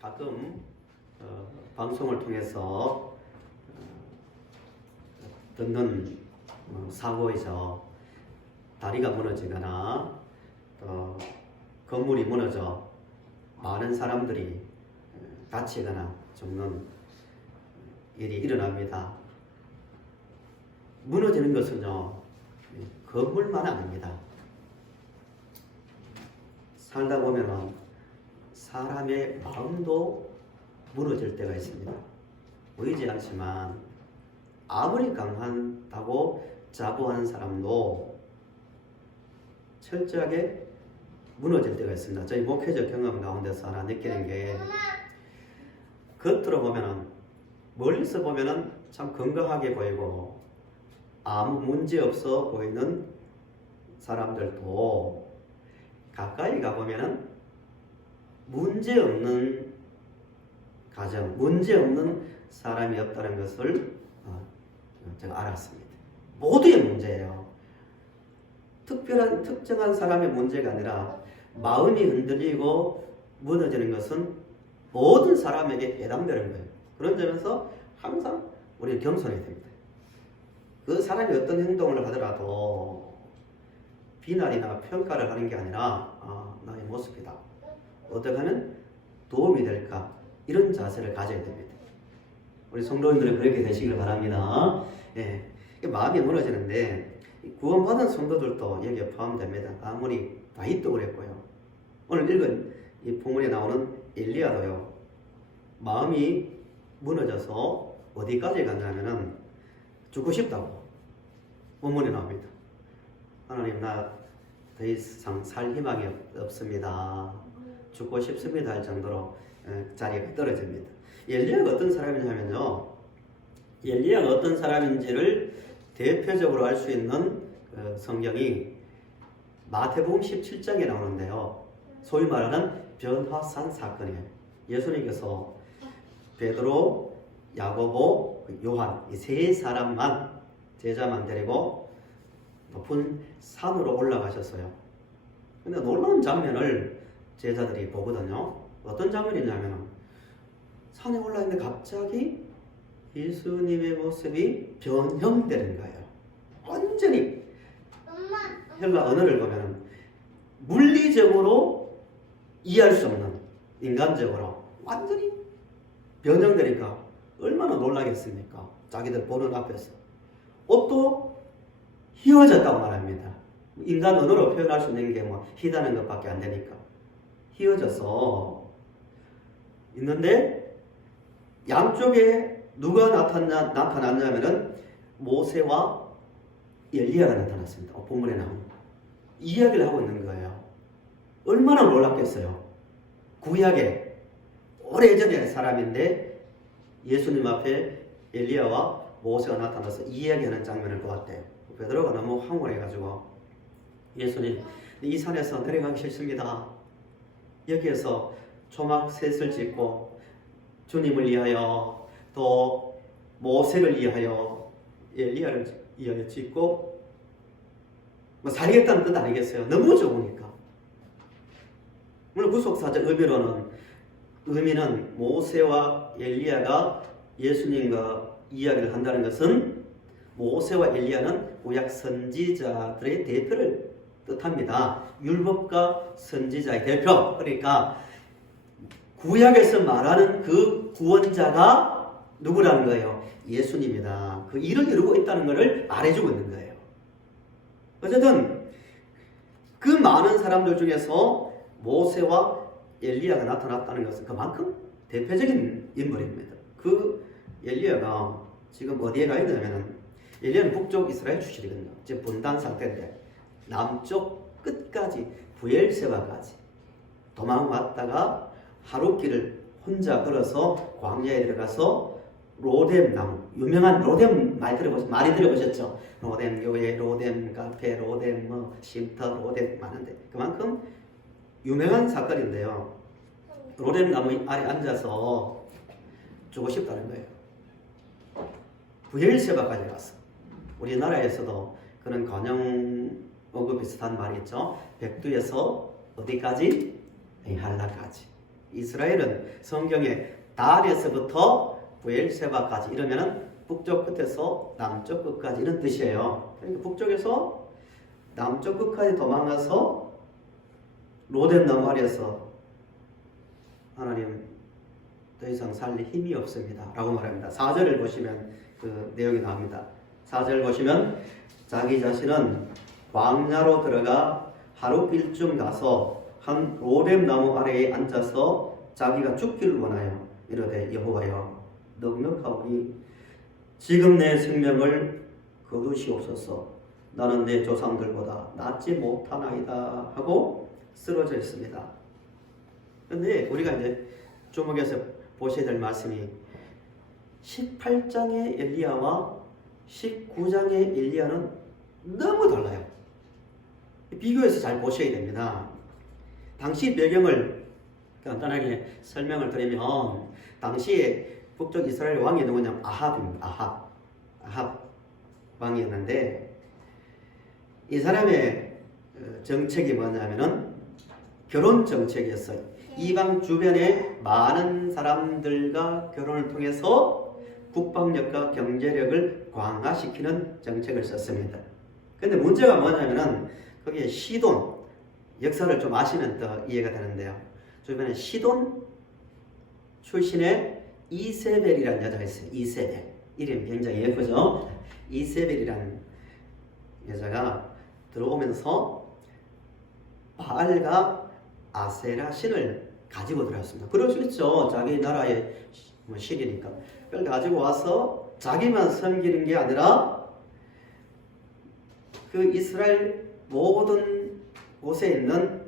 가끔 방송을 통해서 듣는 사고이죠. 다리가 무너지거나 또 건물이 무너져 많은 사람들이 다치거나 죽는 일이 일어납니다. 무너지는 것은요, 건물만 아닙니다. 살다 보면 사람의 마음도 무너질 때가 있습니다. 보이지 않지만 아무리 강한다고 자부하는 사람도 철저하게 무너질 때가 있습니다. 저희 목회적 경험 가운데서 하나 느끼는 게, 겉으로 보면은, 멀리서 보면은 참 건강하게 보이고 아무 문제 없어 보이는 사람들도 가까이 가보면은 문제 없는 가정, 문제 없는 사람이 없다는 것을 제가 알았습니다. 모두의 문제예요. 특정한 사람의 문제가 아니라 마음이 흔들리고 무너지는 것은 모든 사람에게 해당되는 거예요. 그런 점에서 항상 우리는 겸손해야 됩니다. 그 사람이 어떤 행동을 하더라도 비난이나 평가를 하는 게 아니라 나의 모습이다, 어떻게 하면 도움이 될까, 이런 자세를 가져야 됩니다. 우리 성도님들은 그렇게 되시길 바랍니다. 예, 마음이 무너지는데 구원받은 성도들도 여기에 포함됩니다. 아무리 다윗도 그랬고요. 오늘 읽은 이 본문에 나오는 엘리야도요, 마음이 무너져서 어디까지 갔냐면은 죽고 싶다고 본문에 나옵니다. 하나님, 나 더 이상 살 희망이 없습니다, 죽고 싶습니다 할 정도로 자리가 떨어집니다. 엘리야가 어떤 사람이냐면요, 엘리야가 어떤 사람인지를 대표적으로 알 수 있는 성경이 마태복음 17장에 나오는데요, 소위 말하는 변화산 사건이에요. 예수님께서 베드로, 야고보, 요한 이 세 사람만, 제자만 데리고 높은 산으로 올라가셨어요. 근데 놀라운 장면을 제자들이 보거든요. 어떤 장면이냐면, 산에 올라있는데 갑자기 예수님의 모습이 변형되는 거예요. 완전히 헬라 언어를 보면 물리적으로 이해할 수 없는, 인간적으로 완전히 변형되니까 얼마나 놀라겠습니까? 자기들 보는 앞에서. 옷도 휘어졌다고 말합니다. 인간 언어로 표현할 수 있는 게 휘다는 것밖에 안 되니까 휘어져서 있는데, 양쪽에 누가 나타났냐면은 모세와 엘리야가 나타났습니다. 본문에 나옵니다. 이야기를 하고 있는 거예요. 얼마나 놀랍겠어요. 구약에 오래전의 사람인데 예수님 앞에 엘리야와 모세가 나타나서 이야기하는 장면을 보았대요. 베드로가 너무 황홀해가지고, 예수님, 이 산에서 내려가기 싫습니다. 여기에서 초막셋을 짓고 주님을 위하여, 또 모세를 위하여, 엘리야를 위하여 짓고 살겠다는 뜻 아니겠어요? 너무 좋으니까. 물론 구속사적 의미는 모세와 엘리야가 예수님과 이야기를 한다는 것은, 모세와 엘리야는 구약 선지자들의 대표를 뜻합니다. 율법과 선지자의 대표. 그러니까 구약에서 말하는 그 구원자가 누구라는 거예요? 예수님이다. 그 일을 이루고 있다는 것을 말해주고 있는 거예요. 어쨌든 그 많은 사람들 중에서 모세와 엘리야가 나타났다는 것은 그만큼 대표적인 인물입니다. 그 엘리야가 지금 어디에 가 있냐면, 엘리야는 북쪽 이스라엘 출신이거든요. 지금 분단 상태인데 남쪽 끝까지 부엘세바까지 도망왔다가 하룻길을 혼자 걸어서 광야에 들어가서 로뎀 나무, 유명한 로뎀 많이 들어보셨죠? 로뎀 교회, 로뎀 카페, 로뎀 쉼터, 로뎀 많은데 그만큼 유명한 사건인데요. 로뎀 나무 아래 앉아서 죽고 싶다는 거예요. 부엘세바까지 갔어. 우리나라에서도 그런 관용어구 비슷한 말이 있죠. 백두에서 어디까지? 한라까지. 이스라엘은 성경에 단에서부터 부엘세바까지 이러면은 북쪽 끝에서 남쪽 끝까지 이런 뜻이에요. 그러니까 북쪽에서 남쪽 끝까지 도망가서 로뎀 나무 아래에서 하나님 더 이상 살릴 힘이 없습니다 라고 말합니다. 4절을 보시면 그 내용이 나옵니다. 4절 보시면 자기 자신은 광야로 들어가 하룻길쯤 가서 한 로뎀 나무 아래에 앉아서 자기가 죽기를 원하여 이르되 여호와여 넉넉하오니 지금 내 생명을 거두시옵소서. 나는 내 조상들보다 낫지 못하나이다 하고 쓰러져 있습니다. 그런데 우리가 이제 주목해서 보셔야 될 말씀이 18장의 엘리야와 19장의 엘리야는 너무 달라요. 비교해서 잘 보셔야 됩니다. 당시 배경을 간단하게 설명을 드리면 당시에 북쪽 이스라엘 왕이 누구냐면 아합입니다. 아합 왕이었는데 이 사람의 정책이 뭐냐면은 결혼 정책이었어요. 이방 주변의 많은 사람들과 결혼을 통해서 국방력과 경제력을 강화시키는 정책을 썼습니다. 근데 문제가 뭐냐면은 거기에 시돈, 역사를 좀 아시면 더 이해가 되는데요. 주변에 시돈 출신의 이세벨이라는 여자가 있어요. 이세벨. 이름이 굉장히 예쁘죠? 이세벨이라는 여자가 들어오면서 바알과 아세라 신을 가지고 들어왔습니다. 그럴 수 있죠. 자기 나라의 신이니까. 그걸 가지고 와서 자기만 섬기는 게 아니라 그 이스라엘 모든 곳에 있는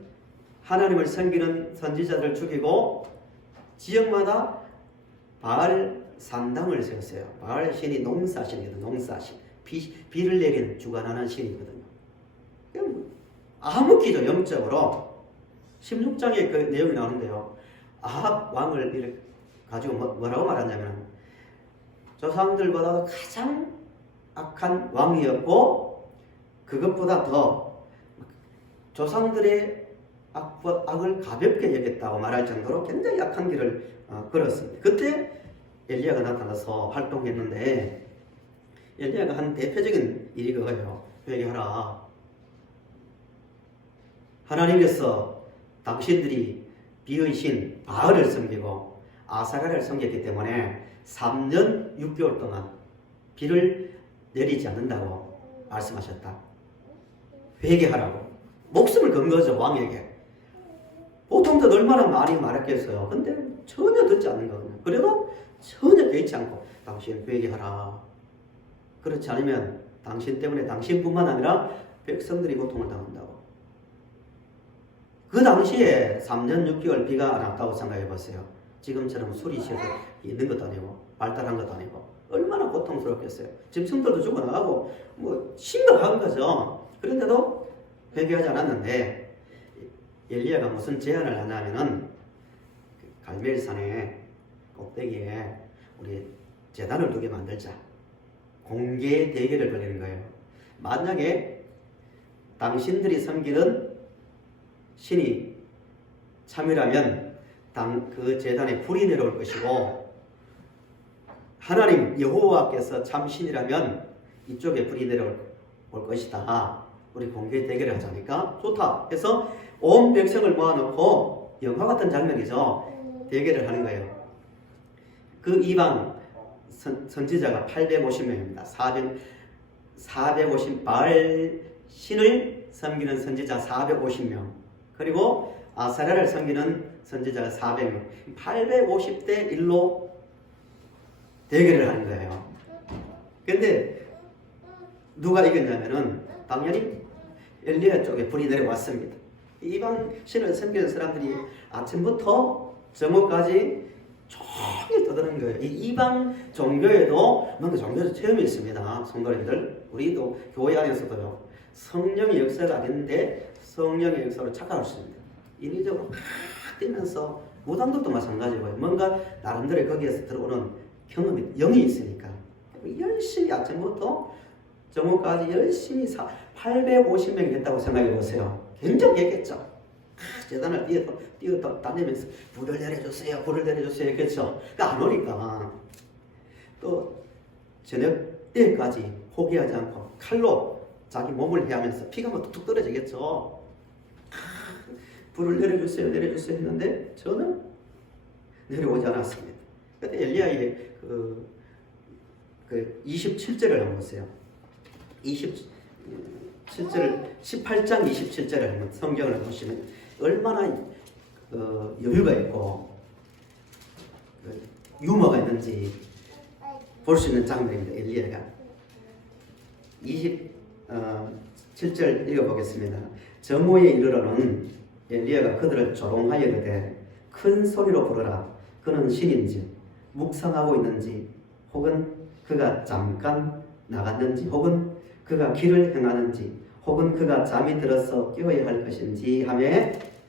하나님을 섬기는 선지자들 죽이고 지역마다 바알 산당을 세웠어요. 바알 신이 농사신이거든요. 농사신. 비를 내리는 주관하는 신이거든요. 암흑기죠. 영적으로. 16장에 그 내용이 나오는데요. 아합 왕을 이렇게 가지고 뭐라고 말하냐면 조상들보다도 가장 악한 왕이었고 그것보다 더 조상들의 악을 가볍게 여겼다고 말할 정도로 굉장히 약한 길을 걸었습니다. 그때 엘리야가 나타나서 활동했는데 엘리야가 한 대표적인 일이 그거예요. 회개하라. 하나님께서 당신들이 비의 신 바알을 섬기고 아사라를 섬겼기 때문에 3년 6개월 동안 비를 내리지 않는다고 말씀하셨다. 회개하라고. 목숨을 건 거죠, 왕에게. 보통도 얼마나 많이 말했겠어요. 근데 전혀 듣지 않는 거거든요. 그래도 전혀 개의치 않고 당신 회개하라. 그렇지 않으면 당신 때문에 당신뿐만 아니라 백성들이 고통을 당한다고. 그 당시에 3년 6개월 비가 안 왔다고 생각해 보세요. 지금처럼 술이 쉬어서 있는 것도 아니고 발달한 것도 아니고 얼마나 고통스럽겠어요. 짐승들도 죽어나가고 뭐 심각한 거죠. 그런데도 회개하지 않았는데 엘리야가 무슨 제안을 하냐면은 갈멜산의 꼭대기에 우리 제단을 2개 만들자. 공개 대결을 벌이는 거예요. 만약에 당신들이 섬기는 신이 참이라면 그 제단에 불이 내려올 것이고 하나님 여호와께서 참신이라면 이쪽에 불이 내려올 것이다. 우리 공개 대결을 하자니까 좋다 해서 온 백성을 모아놓고 영화 같은 장면이죠. 대결을 하는 거예요. 그 이방 선지자가 850명입니다. 450 바알 신을 섬기는 선지자 450명 그리고 아사라를 섬기는 선지자가 400명 850대 1로 대결을 하는 거예요. 근데 누가 이겼냐면은 당연히 엘리야 쪽에 불이 내려왔습니다. 이방 신을 섬기는 사람들이 아침부터 저녁까지 종일 떠드는 거예요. 이 이방 종교에도 뭔가 종교에서 체험이 있습니다. 성도님들 우리도 교회 안에서도요. 성령의 역사가 아닌데 성령의 역사로 착각할 수 있습니다. 인위적으로 막 뛰면서 무당들도 마찬가지고요. 뭔가 나름대로 거기에서 들어오는 경험이 영이 있으니까 열심히 아침부터 저녁까지 열심히 850명이 됐다고 생각해 보세요. 굉장히 했겠죠. 재단을 뛰어 다니면서 불을 내려주세요, 불을 내려주세요 했겠죠. 그러니까 안 오니까 또 저녁 때까지 포기하지 않고 칼로 자기 몸을 헤하면서 피가 막 툭툭 떨어지겠죠. 불을 내려주세요, 내려주세요 했는데 저는 내려오지 않았습니다. 그때 엘리야의 그 27절을 한번 보세요. 27절, 18장 27절을 한번 성경을 보시면 얼마나 여유가 있고 유머가 있는지 볼 수 있는 장면입니다. 엘리야가 27절 읽어보겠습니다. 정오에 이르러는 엘리야가 그들을 조롱하여 이르되 큰 소리로 부르라. 그는 신인지 묵상하고 있는지 혹은 그가 잠깐 나갔는지 혹은 그가 길을 행하는지 혹은 그가 잠이 들어서 깨어야 할 것인지 하며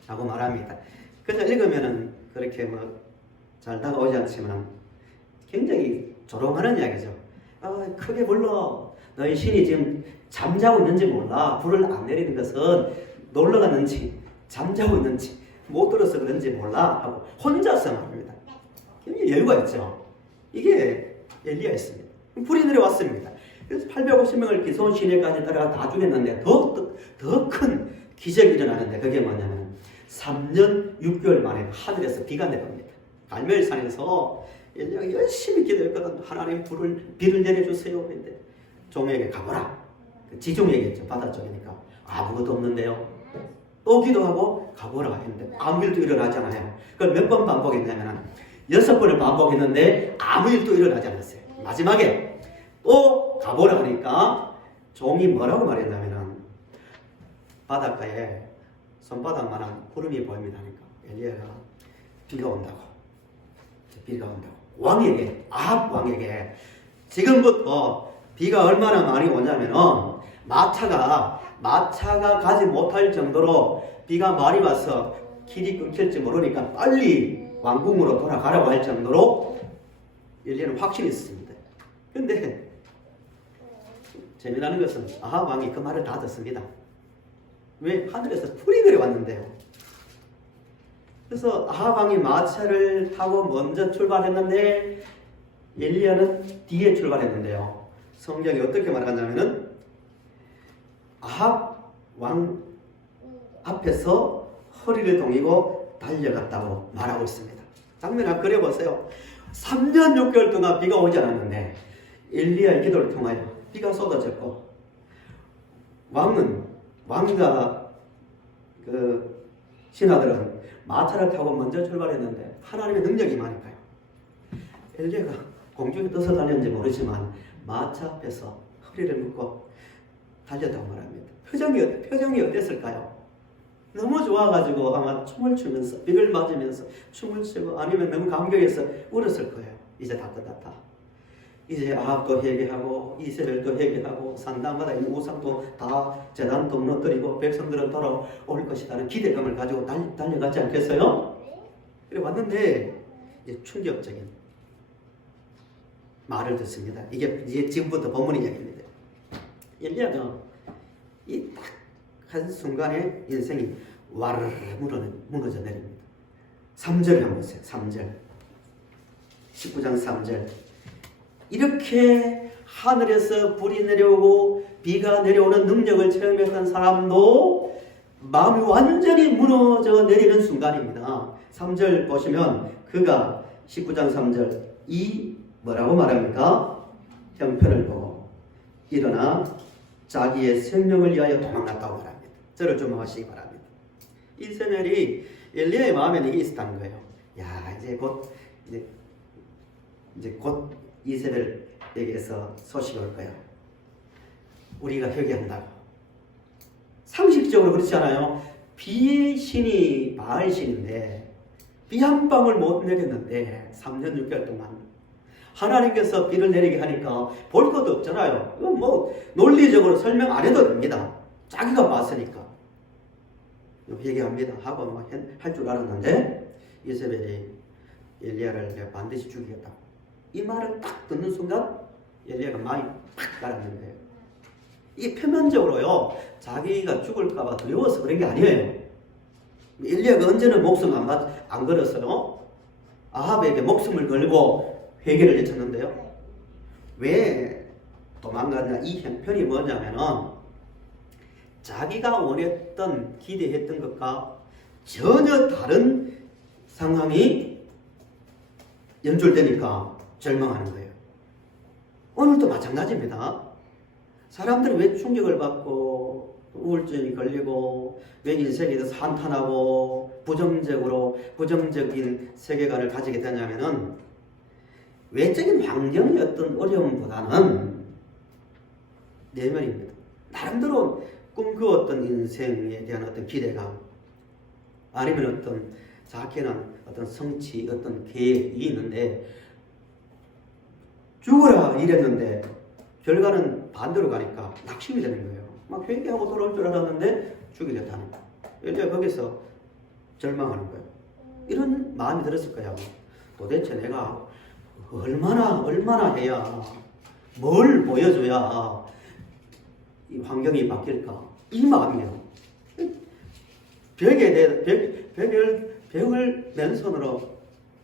라고 말합니다. 그냥 읽으면은 그렇게 잘 다가오지 않지만 굉장히 조롱하는 이야기죠. 크게 불러. 너희 신이 지금 잠자고 있는지 몰라. 불을 안 내리는 것은 놀러 갔는지 잠자고 있는지 못 들어서 그런지 몰라 하고 혼자서 말합니다. 굉장히 여유가 있죠. 이게 엘리야였습니다. 불이 내려왔습니다. 그래서 850명을 기손 시내까지 따라가 다 죽였는데 더 큰 기적이 일어나는데 그게 뭐냐면 3년 6개월 만에 하늘에서 비가 내려옵니다. 갈멜산에서 엘리야가 열심히 기도했거든. 하나님 비를 내려주세요 했는데 종에게 가보라. 지종에게죠. 바다 쪽이니까 아무것도 없는데요. 또 기도하고 가보라 했는데 아무 일도 일어나지 않아요. 그걸 몇 번 반복했냐면 6번을 반복했는데 아무 일도 일어나지 않았어요. 마지막에 또 가보라 하니까 종이 뭐라고 말했냐면 바닷가에 손바닥만한 구름이 보입니다 하니까 엘리야가 비가 온다고 왕에게 아합 왕에게 지금부터 비가 얼마나 많이 오냐면은 마차가 가지 못할 정도로 비가 많이 와서 길이 끊길지 모르니까 빨리 왕궁으로 돌아가라고 할 정도로 엘리야는 확신이 있습니다. 근데 재미나는 것은 아합 왕이 그 말을 다 듣습니다. 왜? 하늘에서 불이 내려왔는데요. 그래서 아합 왕이 마차를 타고 먼저 출발했는데 엘리야는 뒤에 출발했는데요. 성경이 어떻게 말하냐면은 아합 왕 앞에서 허리를 동이고 달려갔다고 말하고 있습니다. 장면 한번 그려보세요. 3년 6개월 동안 비가 오지 않았는데 엘리야의 기도를 통하여 비가 쏟아졌고 왕과 그 신하들은 마차를 타고 먼저 출발했는데 하나님의 능력이 많으니까요. 엘리야가 공중에 떠서 다녔는지 모르지만 마차 앞에서 허리를 묶고 달렸다고 말합니다. 표정이 어땠을까요? 너무 좋아가지고 아마 춤을 추면서 비를 맞으면서 춤을 추고 아니면 너무 감격해서 울었을 거예요. 이제 다 끝났다. 이제 아합도 회개하고 이스라엘도 회개하고 산당마다 있는 우상도 다 제단도 무너뜨리고 백성들은 돌아올 것이라는 기대감을 가지고 달려가지 않겠어요? 그래 왔는데 이제 충격적인 말을 듣습니다. 이게 지금부터 본문 이야기입니다. 엘리야가 이 딱 한 순간에 인생이 와르르 무너져 내립니다. 3절 한번 보세요. 3절 19장 3절 이렇게 하늘에서 불이 내려오고 비가 내려오는 능력을 체험했던 사람도 마음이 완전히 무너져 내리는 순간입니다. 3절 보시면 그가 19장 3절 이 뭐라고 말합니까? 형편을 보고 일어나 자기의 생명을 위하여 도망갔다고 말합니다. 저를 주목하시기 바랍니다. 이세벨이 엘리야의 마음에는 이게 있었다는 거예요. 야 이제 곧 이세벨에게서 소식이 올 거야. 우리가 회개한다고. 상식적으로 그렇지 않아요? 비의 신이 바알 신인데 비 한 방울 못 내렸는데 3년 6개월 동안 하나님께서 비를 내리게 하니까 볼 것도 없잖아요. 이건 논리적으로 설명 안 해도 됩니다. 자기가 봤으니까. 회개합니다 하고 할 줄 알았는데 이세벨이 엘리야를 내가 반드시 죽이겠다고. 이 말을 딱 듣는 순간 엘리야가 마음이 팍 가라앉는 거예요. 이게 표면적으로요 자기가 죽을까봐 두려워서 그런 게 아니에요. 엘리야가 언제는 목숨 안 걸었어요? 아합에게 목숨을 걸고 회개를 외쳤는데요. 왜 도망갔냐? 이 형편이 뭐냐면은 자기가 원했던 기대했던 것과 전혀 다른 상황이 연출되니까 절망하는 거예요. 오늘도 마찬가지입니다. 사람들이 왜 충격을 받고 우울증이 걸리고 왜 인생이 더 한탄하고 부정적인 세계관을 가지게 되냐면은 외적인 환경의 어떤 어려움보다는 내면입니다. 나름대로 꿈꾸었던 인생에 대한 어떤 기대감, 아니면 어떤 자기는 어떤 성취, 어떤 계획이 있는데 죽어라 이랬는데 결과는 반대로 가니까 낙심이 되는 거예요. 막 회개하고 돌아올 줄 알았는데 죽이겠다는 거예요. 이제 거기서 절망하는 거예요. 이런 마음이 들었을 거예요. 도대체 내가 얼마나 해야, 뭘 보여줘야 이 환경이 바뀔까? 이 마음이에요. 벽을 맨손으로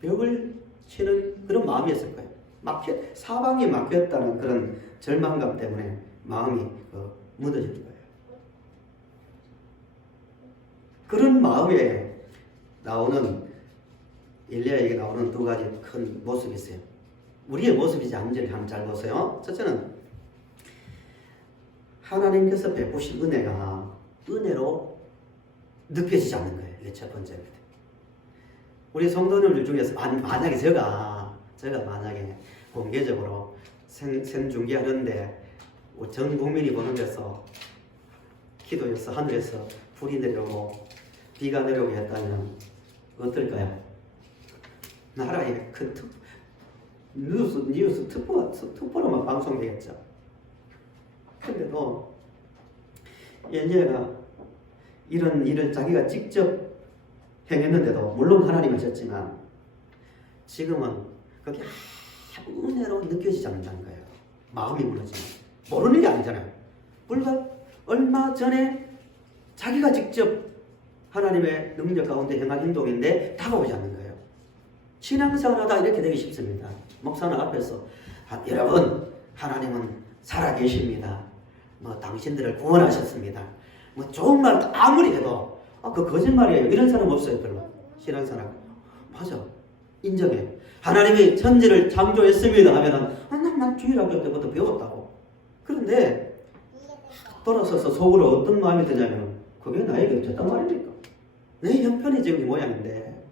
벽을 치는 그런 마음이었을 거예요. 사방이 막혔다는 그런 절망감 때문에 마음이 무너질 거예요. 그런 마음에 나오는 엘리야에게 나오는 두 가지 큰 모습이 있어요. 우리의 모습이지 않은지를 한번 잘 보세요. 첫째는 하나님께서 베푸신 은혜가 은혜로 느껴지지 않는 거예요. 이게 첫 번째입니다. 우리 성도님들 중에서 만약에 제가 만약에 공개적으로 생중계하는데 전 국민이 보는 데서 기도에서 하늘에서 불이 내려오고 비가 내려오게 했다면 어떨까요? 나라에 큰 뉴스 특보로만 방송되겠죠. 근데도 엘리야가 이런 일을 자기가 직접 행했는데도 물론 하나님 하셨지만 지금은 그게 은혜로 느껴지지 않는다는 거예요. 마음이 무너지면 모르는 게 아니잖아요. 불과 얼마 전에 자기가 직접 하나님의 능력 가운데 행한 행동인데 다가오지 않는 거예요. 신앙생활하다 이렇게 되기 쉽습니다. 목사는 앞에서 여러분 하나님은 살아계십니다. 당신들을 구원하셨습니다. 좋은 말 아무리 해도 그 거짓말이에요. 이런 사람 없어요. 별로. 신앙생활 맞아. 인정해. 하나님이 천지를 창조했습니다 하면은 난 주일학교 때부터 배웠다고. 그런데 돌아서서 속으로 어떤 마음이 드냐면 그게 나에게 어쨌단 말입니까? 내 형편이 지금 이 모양인데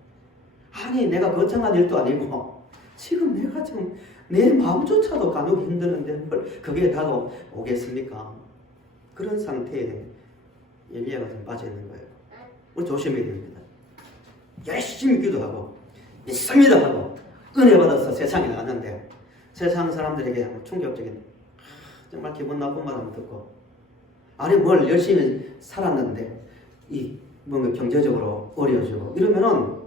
아니 내가 거창한 일도 아니고 지금 내가 지금 내 마음조차도 가누기 힘드는데 뭘 그게 다가오겠습니까? 그런 상태에 엘리야가 좀 빠져 있는 거예요. 우리 조심해야 됩니다. 열심히 기도하고 믿습니다 하고 은혜 받아서 세상에 나갔는데 세상 사람들에게 충격적인 정말 기분 나쁜 말 한번 듣고 아니 뭘 열심히 살았는데 이 뭔가 경제적으로 어려워지고 이러면은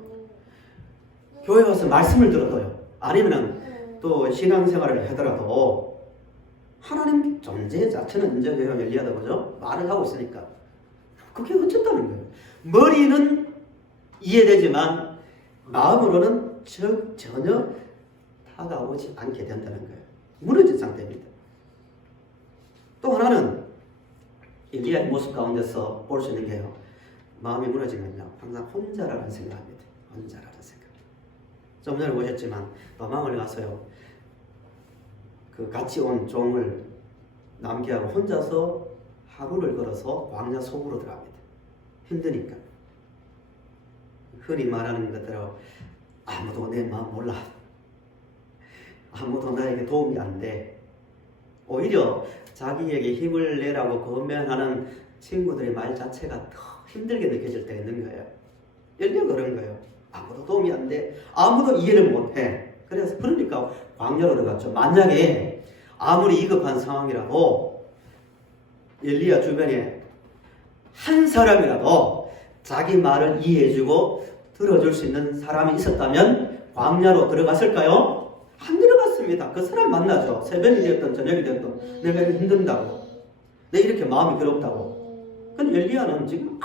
교회 와서 말씀을 들어도요. 아니면은 또 신앙생활을 하더라도 하나님 존재 자체는 인정해요. 엘리야다 그죠? 말을 하고 있으니까 그게 어쨌다는 거예요. 머리는 이해되지만 마음으로는 전혀 다가오지 않게 된다는 거예요. 무너진 상태입니다. 또 하나는 엘리야의 모습 가운데서 볼 수 있는 게요. 마음이 무너지면요. 항상 혼자라는 생각합니다. 혼자라는 생각. 좀 전에 보셨지만 도망을 가서요. 그 같이 온 종을 남기하고 혼자서 하루를 걸어서 광야 속으로 들어갑니다. 힘드니까. 흔히 말하는 것대로 아무도 내 마음 몰라. 아무도 나에게 도움이 안 돼. 오히려 자기에게 힘을 내라고 권면하는 친구들의 말 자체가 더 힘들게 느껴질 때가 있는 거예요. 엘리야가 그런 거예요. 아무도 도움이 안 돼. 아무도 이해를 못 해. 그래서 그러니까 광야로 들어갔죠. 만약에 아무리 위급한 상황이라도 엘리야 주변에 한 사람이라도 자기 말을 이해해주고 들어줄 수 있는 사람이 있었다면 광야로 들어갔을까요? 안 들어갔습니다. 그 사람 만나죠. 새벽이 되었던 저녁이 되었던 내가 이렇게 힘든다고 내 이렇게 마음이 괴롭다고. 근데 엘리야는 지금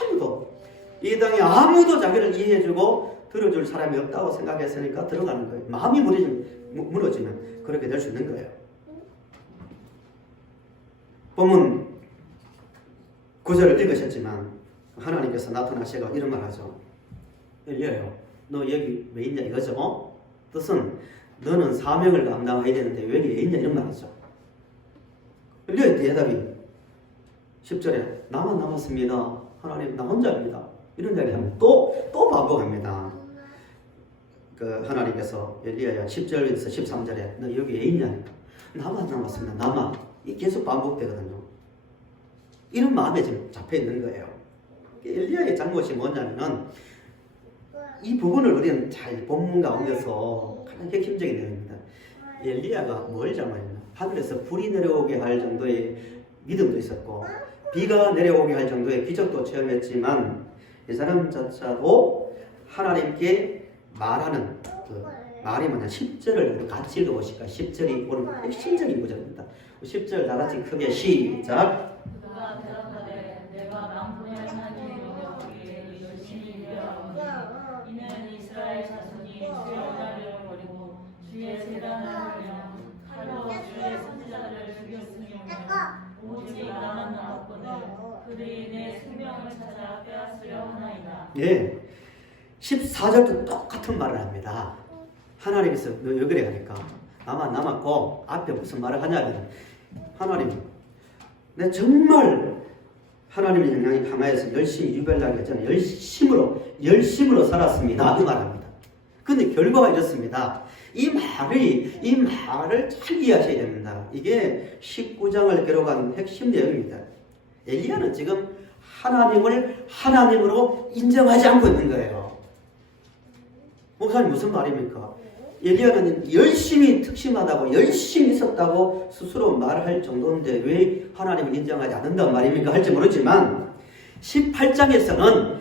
아무도 이 땅에 아무도 자기를 이해해주고 들어줄 사람이 없다고 생각했으니까 들어가는 거예요. 마음이 무너지면 그렇게 될 수 있는 거예요. 본문 9절을 읽으셨지만 하나님께서 나타나시고 이런 말 하죠. 엘리야요, 너 여기 왜 있냐 이거죠. 뜻은 너는 사명을 감당해야 되는데 왜 여기 왜 있냐 이런 말 하죠. 엘리야의 대답이 10절에 나만 남았습니다. 하나님 나 혼자입니다. 이런 이야기하면 또 반복합니다. 그 하나님께서 엘리야야 10절에서 13절에 너 여기 왜 있냐? 나만 남았습니다. 나만. 이 계속 반복되거든요. 이런 마음에 지금 잡혀 있는 거예요. 엘리야의 잘못이 뭐냐면은 이 부분을 우리는 잘 본문 가운데서 가장 핵심적인 내용입니다. 엘리야가 뭘 잘못했나? 하늘에서 불이 내려오게 할 정도의 믿음도 있었고 비가 내려오게 할 정도의 기적도 체험했지만 이 사람 자체도 하나님께 말하는 그 말이 뭐냐 10절을 같이 읽어보실까요? 10절이 오늘 핵심적인 구절입니다. 10절 다 같이 크게 시작. 그가 대답하되 내가 만군의 하나님의 여호와께 열심히 위하오니 이는 이스라엘 자손이 주의 언약을 버리고 주의 제단을 하며 칼로 주의 선지자들을 죽였으니오며 오직 나만 남았거늘 그들이 내 생명을 찾아 빼앗으려 하나이다. 예, 14절도 똑같은 말을 합니다. 하나님께서 너 왜 그래 하니까 나만 남았고 앞에 무슨 말을 하냐면 하나님 내 정말 하나님의 영향이 강하여서 열심히 유별나게 저는 열심으로 살았습니다. 이 말합니다. 근데 결과가 이렇습니다. 이 말을 잘 이해하셔야 됩니다. 이게 19장을 기록한 핵심 내용입니다. 엘리야는 지금 하나님을 하나님으로 인정하지 않고 있는 거예요. 목사님 무슨 말입니까? 엘리야는 열심히 특심하다고 열심히 있었다고 스스로 말할 정도인데 왜 하나님을 인정하지 않는단 말입니까? 할지 모르지만 18장에서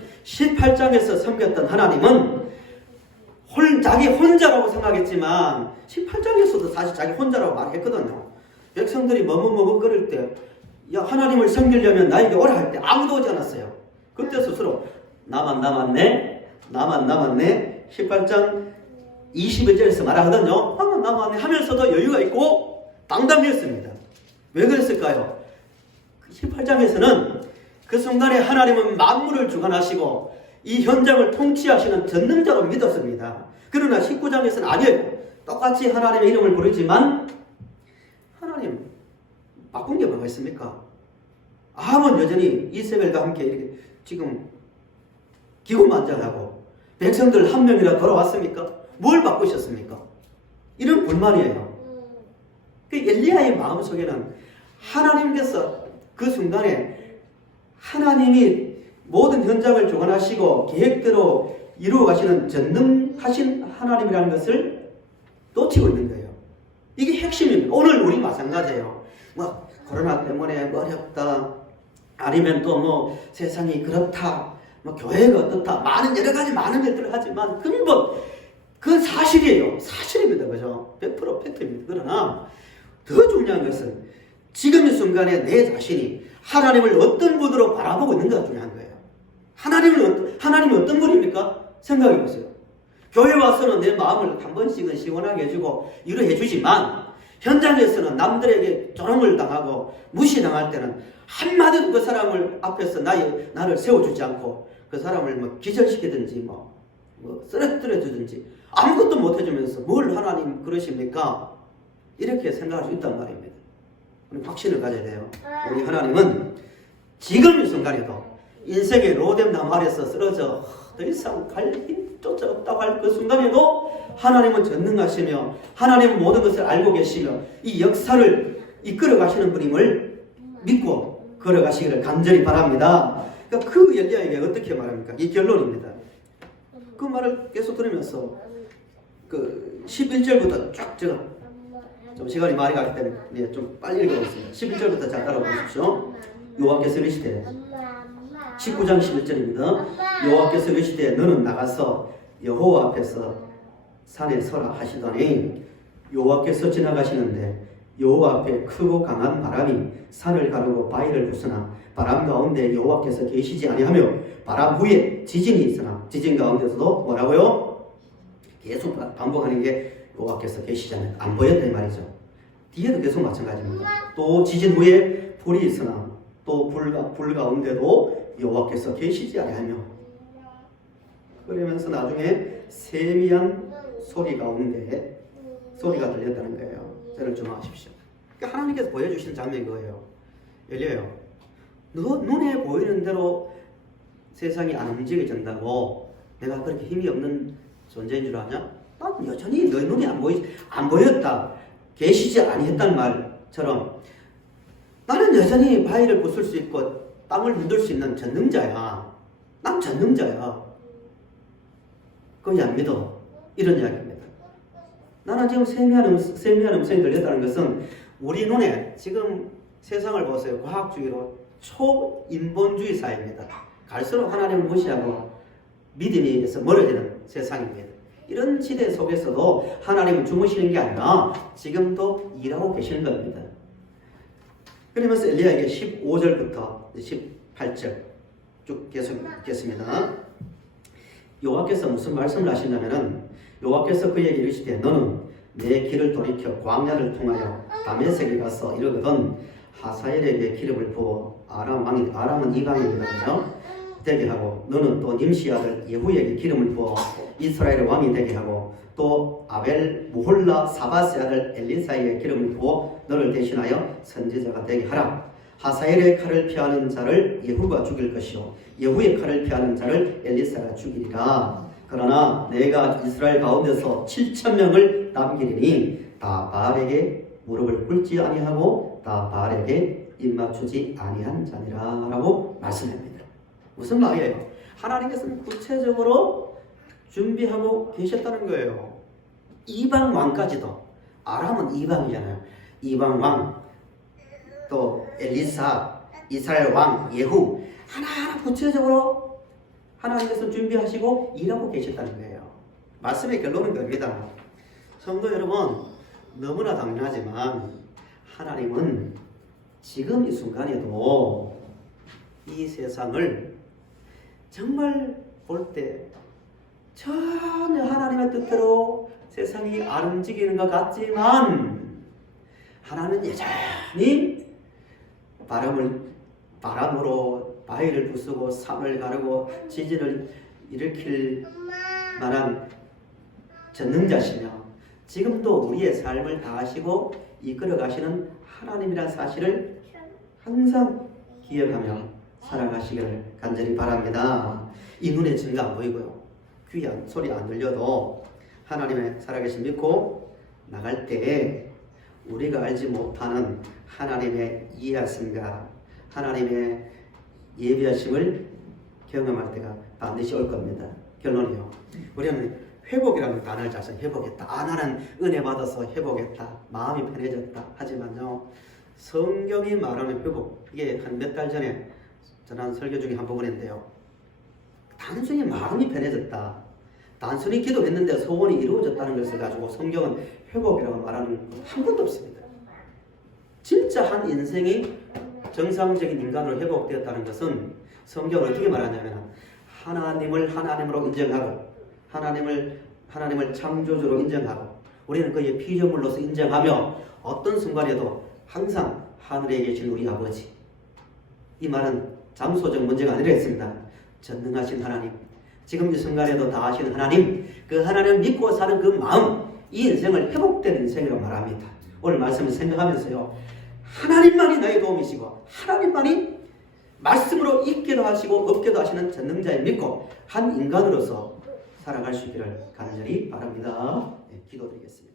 섬겼던 하나님은 자기 혼자라고 생각했지만 18장에서도 사실 자기 혼자라고 말했거든요. 백성들이 머뭇거릴 때 야, 하나님을 섬기려면 나에게 오라 할 때 아무도 오지 않았어요. 그때 스스로 나만 남았네 18장 21절에서 말하거든요. 나만 남았네 하면서도 여유가 있고 당당했습니다. 왜 그랬을까요? 18장에서는 그 순간에 하나님은 만물을 주관하시고 이 현장을 통치하시는 전능자로 믿었습니다. 그러나 19장에서는 아니에요. 똑같이 하나님의 이름을 부르지만 하나님 바꾼 게 뭐가 있습니까? 아합은 여전히 이세벨과 함께 이렇게 지금 기고만장하고 백성들 한 명이라 돌아왔습니까? 뭘 바꾸셨습니까? 이런 불만이에요. 그 엘리야의 마음속에는 하나님께서 그 순간에 하나님이 모든 현장을 주관하시고 계획대로 이루어 가시는 전능하신 하나님이라는 것을 놓치고 있는 거예요. 이게 핵심입니다. 오늘 우리 마찬가지예요. 뭐 코로나 때문에 어렵다, 아니면 또 뭐 세상이 그렇다, 뭐 교회가 어떻다, 여러 가지 많은 일들을 하지만 근본 그건 사실이에요. 사실입니다. 그죠? 100% 팩트입니다. 그러나 더 중요한 것은 지금 이 순간에 내 자신이 하나님을 어떤 분으로 바라보고 있는가가 중요한 거예요. 하나님은 어떤 분입니까? 생각해 보세요. 교회 와서는 내 마음을 한 번씩은 시원하게 해주고 위로해 주지만 현장에서는 남들에게 조롱을 당하고 무시당할 때는 한마디도 그 사람을 앞에서 나를 세워주지 않고 그 사람을 뭐 기절시키든지 뭐 쓰러뜨려 주든지 아무것도 못 해주면서 뭘 하나님 그러십니까? 이렇게 생각할 수 있단 말입니다. 우리 확신을 가져야 돼요. 우리 하나님은 지금 이 순간에도 인생의 로뎀나무 아래서 쓰러져 더 이상 갈 힘조차 없다고 할 그 순간에도 하나님은 전능하시며 하나님은 모든 것을 알고 계시며 이 역사를 이끌어 가시는 분임을 믿고 걸어가시기를 간절히 바랍니다. 그러니까 그 엘리야에게 어떻게 말합니까? 이 결론입니다. 그 말을 계속 들으면서 그 11절부터 쫙 제가 좀 시간이 많이 가기 때문에 좀 빨리 읽어보겠습니다. 11절부터 잘 따라보십시오. 여호와께서 이르시되 19장 11절입니다. 여호와께서 이르시되 너는 나가서 여호와 앞에서 산에 서라 하시더니 여호와께서 지나가시는데 여호와 앞에 크고 강한 바람이 산을 가르고 바위를 부수나 바람 가운데 여호와께서 계시지 아니하며 바람 후에 지진이 있으나 지진 가운데서도 뭐라고요? 계속 반복하는 게 여호와께서 계시잖아요. 안 보였단 말이죠. 뒤에도 계속 마찬가지입니다. 또 지진 후에 불이 있으나 또 불 가운데도 여호와께서 계시지 아니하며, 그러면서 나중에 세미한 소리 가운데 소리가 들렸다는 거예요. 저를 주목하십시오. 그러니까 하나님께서 보여주신 장면이 거예요. 엘리야요, 너 눈에 보이는 대로 세상이 안 움직여진다고 내가 그렇게 힘이 없는 존재인 줄 아냐? 난 여전히 너희 눈에 안 보였다, 계시지 아니했단 말처럼 나는 여전히 바위를 부술 수 있고 땅을 흔들 수 있는 전능자야. 난 전능자야. 그거 안 믿어. 이런 이야기입니다. 나는 지금 세미한 음성이 들렸다는 것은 우리 눈에 지금 세상을 보세요. 과학주의로 초인본주의 사회입니다. 갈수록 하나님을 무시하고 믿음에서 멀어지는 세상입니다. 이런 시대 속에서도 하나님은 주무시는 게 아니라 지금도 일하고 계시는 겁니다. 그러면서 엘리야에게 15절부터 18절 쭉 계속 읽겠습니다. 여호와께서 무슨 말씀을 하시냐면은, 여호와께서 그에게 이르시되 너는 내 길을 돌이켜 광야를 통하여 다메섹에 가서 이르거든 하사엘에게 기름을 부어 아람은 이방인이거든요 되게 하고, 너는 또 님시 아들 예후에게 기름을 부어 이스라엘의 왕이 되게 하고, 또 아벨 무홀라 사바스 아들 엘리사에게 기름을 부어 너를 대신하여 선지자가 되게 하라. 하사엘의 칼을 피하는 자를 예후가 죽일 것이요 예후의 칼을 피하는 자를 엘리사가 죽이리라. 그러나 내가 이스라엘 가운데서 7,000명을 남기리니 다 바알에게 무릎을 꿇지 아니하고 다 바알에게 입맞추지 아니한 자니라 라고 말씀합니다. 무슨 말이에요? 하나님께서는 구체적으로 준비하고 계셨다는 거예요. 이방 왕까지도. 아람은 이방이잖아요. 이방 왕, 또 엘리사, 이스라엘 왕 예후, 하나하나 구체적으로 하나님께서 준비하시고 일하고 계셨다는 거예요. 말씀의 결론은 겁니다. 성도 여러분, 너무나 당연하지만 하나님은 지금 이 순간에도 이 세상을 정말 볼 때 전혀 하나님의 뜻대로 세상이 안 움직이는 것 같지만 하나님은 여전히 바람으로 바위를 부수고 산을 가르고 지진을 일으킬 만한 전능자시며 지금도 우리의 삶을 다하시고 이끌어 가시는 하나님이라는 사실을 항상 기억하며 살아가시기를 간절히 바랍니다. 이 눈에 증거 안 보이고요, 귀 소리 안 들려도 하나님의 살아계신 믿고 나갈 때 우리가 알지 못하는 하나님의 이해하심과 하나님의 예비하심을 경험할 때가 반드시 올 겁니다. 결론이요, 우리는 회복이라는 단어를 잘 써요. 회복했다. 나는 은혜 받아서 회복했다. 마음이 편해졌다. 하지만요, 성경이 말하는 회복, 이게 한 몇 달 전에 전한 설교 중에 한 부분인데요, 단순히 마음이 편해졌다, 단순히 기도했는데 소원이 이루어졌다는 것을 가지고 성경은 회복이라고 말하는 한 것도 없습니다. 진짜 한 인생이 정상적인 인간으로 회복되었다는 것은 성경을 어떻게 말하냐면 하나님을 하나님으로 인정하고 하나님을 창조주로 인정하고 우리는 그의 피조물로서 인정하며 어떤 순간에도 항상 하늘에 계신 우리 아버지, 이 말은 장소적 문제가 아니라 했습니다. 전능하신 하나님, 지금 이 순간에도 다 아시는 하나님, 그 하나님을 믿고 사는 그 마음, 이 인생을 회복된 인생이라고 말합니다. 오늘 말씀을 생각하면서요, 하나님만이 나의 도움이시고 하나님만이 말씀으로 있기도 하시고 없기도 하시는 전능자를 믿고 한 인간으로서 살아갈 수 있기를 간절히 바랍니다. 네, 기도드리겠습니다.